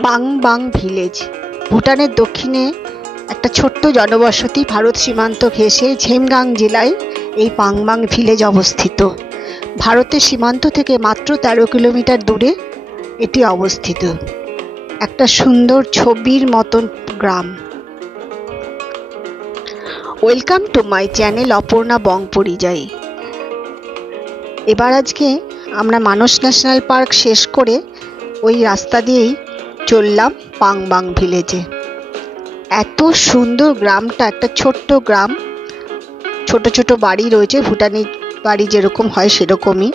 পাংবাং village ভুটানের দক্ষিণে একটা ছোট্ট জনবসতি। ভারত সীমান্ত ঘেঁষে ঝেমগাং জেলায় এই পাংবাং ভিলেজ অবস্থিত। ভারতের সীমান্ত থেকে মাত্র ১৩ কিলোমিটার দূরে এটি অবস্থিত। একটা সুন্দর ছবির মতন গ্রাম। Welcome to my channel Aparna Bong পরিযায়ী। এবার আজকে আমরা মানস ন্যাশনাল পার্ক শেষ করে ওই রাস্তা দিয়েই চললাম পাংবাং ভিলেজে। এত সুন্দর গ্রামটা, একটা ছোট্ট গ্রাম, ছোট ছোট বাড়ি রয়েছে, ভুটানি বাড়ি যেরকম হয় সেরকমই।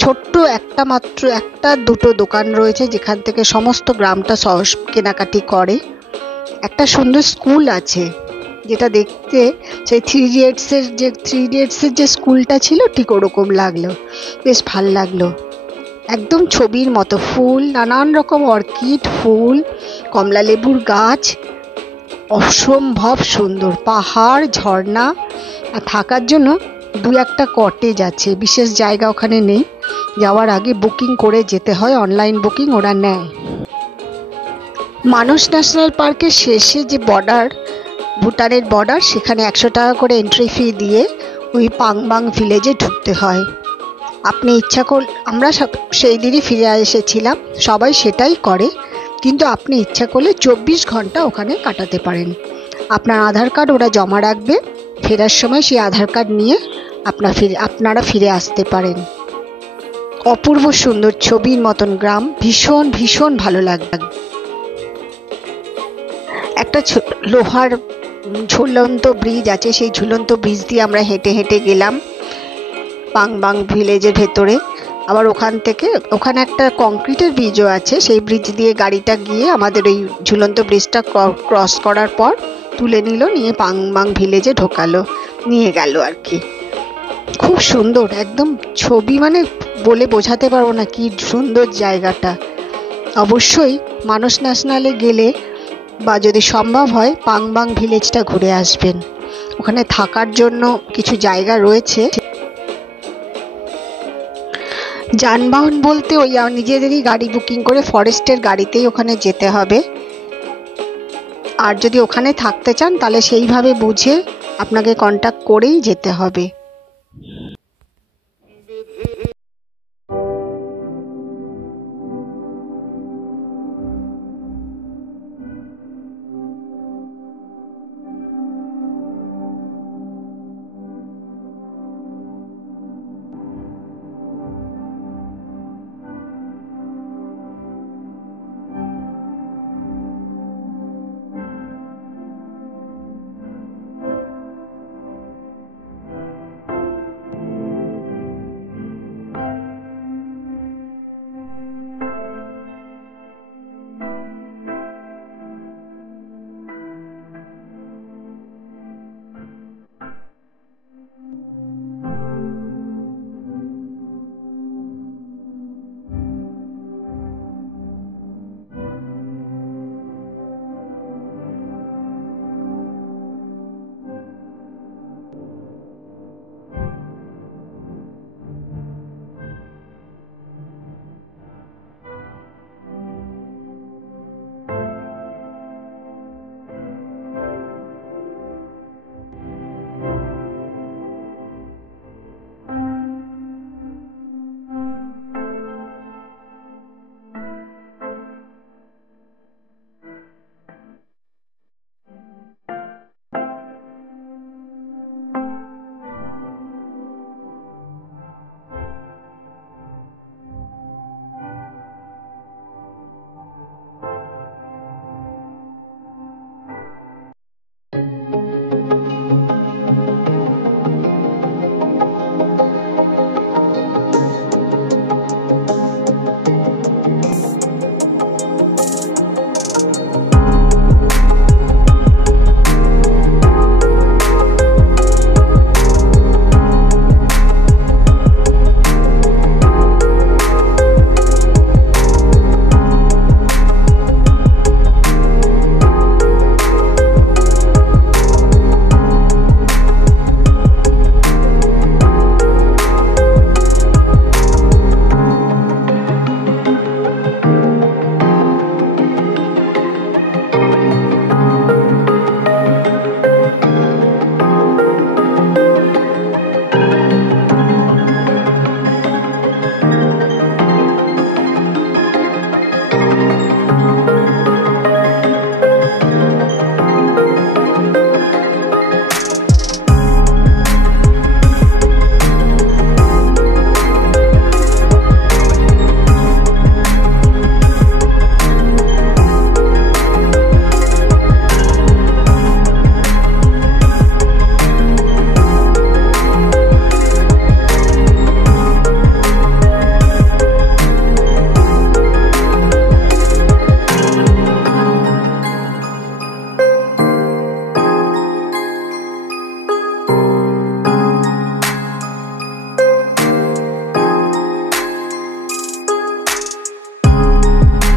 ছোট্ট একটা দুটো দোকান রয়েছে যেখান থেকে সমস্ত গ্রামটা কেনাকাটি করে। একটা সুন্দর স্কুল আছে যেটা দেখতে সেই থ্রি ইডিয়টসের যে স্কুলটা ছিল ঠিক ওরকম লাগলো, বেশ ভাল লাগলো। একদম ছবির মতো ফুল, নানান রকম অর্কিড ফুল, কমলা লেবুর গাছ, অসম্ভব সুন্দর পাহাড়, ঝর্ণা। আর থাকার জন্য দু একটা কটেজ আছে, বিশেষ জায়গা ওখানে নেই, যাওয়ার আগে বুকিং করে যেতে হয়, অনলাইন বুকিং ওরা নেয়। মানস ন্যাশনাল পার্কের শেষে যে বর্ডার, ভুটানের বর্ডার, সেখানে ১০০ টাকা করে এন্ট্রি ফি দিয়ে ওই পাংবাং ভিলেজে ঢুকতে হয়। আপনি ইচ্ছা আমরা সেই দিনই ফিরে এসেছিলাম, সবাই সেটাই করে, কিন্তু আপনি ইচ্ছা করলে ২৪ ঘন্টা ওখানে কাটাতে পারেন। আপনার আধার কার্ড ওরা জমা রাখবে, ফেরার সময় সেই আধার কার্ড নিয়ে আপনারা ফিরে আসতে পারেন। অপূর্ব সুন্দর ছবির মতন গ্রাম, ভীষণ ভীষণ ভালো লাগবে। একটা লোহার ঝুলন্ত ব্রিজ আছে, সেই ঝুলন্ত ব্রিজ দিয়ে আমরা হেঁটে হেঁটে গেলাম পাংবাং ভিলেজের ভেতরে। আবার ওখানে একটা কংক্রিটের ব্রিজও আছে, সেই ব্রিজ দিয়ে গাড়িটা গিয়ে আমাদের ওই ঝুলন্ত ব্রিজটা ক্রস করার পর তুলে নিয়ে পাংবাং ভিলেজে নিয়ে গেল আর কি। খুব সুন্দর, একদম ছবি, মানে বলে বোঝাতে পারবো না কি সুন্দর জায়গাটা। অবশ্যই মানস ন্যাশনালে গেলে বা যদি সম্ভব হয় পাংবাং ভিলেজটা ঘুরে আসবেন। ওখানে থাকার জন্য কিছু জায়গা রয়েছে। যানবাহন বলতে ওই নিজেদেরই গাড়ি বুকিং করে ফরেস্টের গাড়িতেই ওখানে যেতে হবে। আর যদি ওখানে থাকতে চান তাহলে সেইভাবে বুঝে আপনাকে কন্ট্যাক্ট করেই যেতে হবে।